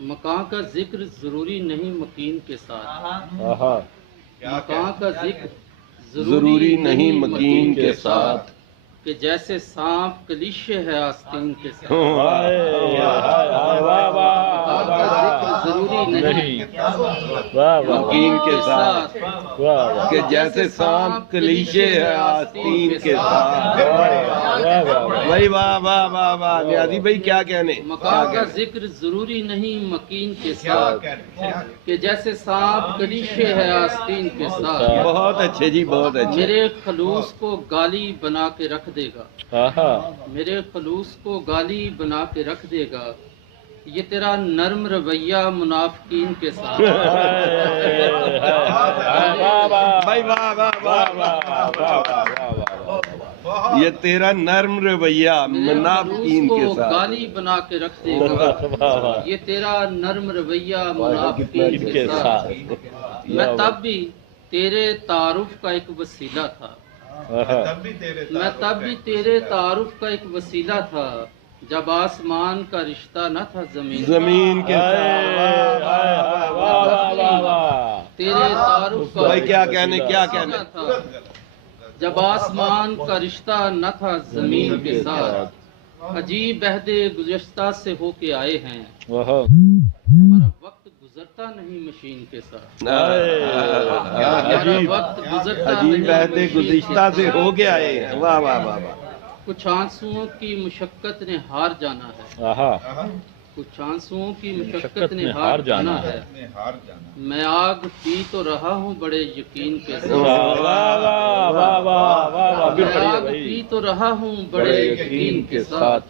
مکان کا ذکر ضروری نہیں مکین کے ساتھ، آہا مکان کا ذکر ضروری نہیں مکین کے ساتھ، کہ جیسے سانپ کلیشے ہے آستین کے ساتھ۔ مکان کا ذکر ضروری نہیں مکین کے ساتھ، کہ جیسے سانپ کلیشے ہے آستین کے ساتھ۔ بھائی واہ واہ واہ واہ، نیازی بھائی کیا کہنے؟ مکان کا ذکر ضروری نہیں مکین کے ساتھ، کہ جیسے سانپ کلیشے ہے آستین کے ساتھ۔ بہت اچھے جی، بہت اچھے۔ میرے خلوص کو گالی بنا کے رکھ دے گا، میرے خلوص کو گالی بنا کے رکھ دے گا، یہ تیرا نرم رویہ منافقین کے ساتھ۔ بھائی واہ واہ واہ واہ، یہ تیرا نرم رویہ منافقین کے کو ساتھ۔ گالی بنا کے رکھ دے گا، یہ تیرا نرم رویہ منافقین کے ساتھ۔ میں تب بھی تیرے تعارف کا ایک وسیلہ تھا، میں تب بھی تیرے تعارف کا ایک وسیلہ تھا، جب آسمان کا رشتہ نہ تھا زمین کے ساتھ۔ تیرے تعارف کا بھائی کیا کہنے، کیا کہنے؟ تھا جب آسمان کا رشتہ نہ تھا زمین کے ساتھ۔ عجیب عہد گزشتہ سے ہو کے آئے ہیں، ہمارا وقت گزرتا نہیں مشین کے ساتھ، ہمارا وقت گزرتا عجیب عہد نہیں گزشتہ سے ہو کے آئے ہیں۔ واہ واہ واہ واہ۔ کچھ آنسوؤں کی مشقت نے ہار جانا ہے، کچھ آنسوؤں کی مشقت نے ہار جانا ہے، میں آگ پی تو رہا ہوں بڑے یقین کے ساتھ، میں آگ پی تو رہا ہوں بڑے یقین کے ساتھ،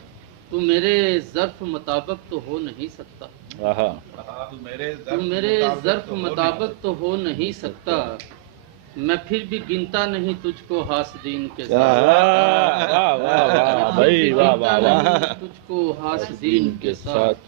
تو میرے ظرف مطابق تو ہو نہیں سکتا، تو میرے ظرف مطابق تو ہو نہیں سکتا، میں پھر بھی گنتا نہیں تجھ کو حاسدین کے ساتھ، تجھ کو حاسدین کے ساتھ۔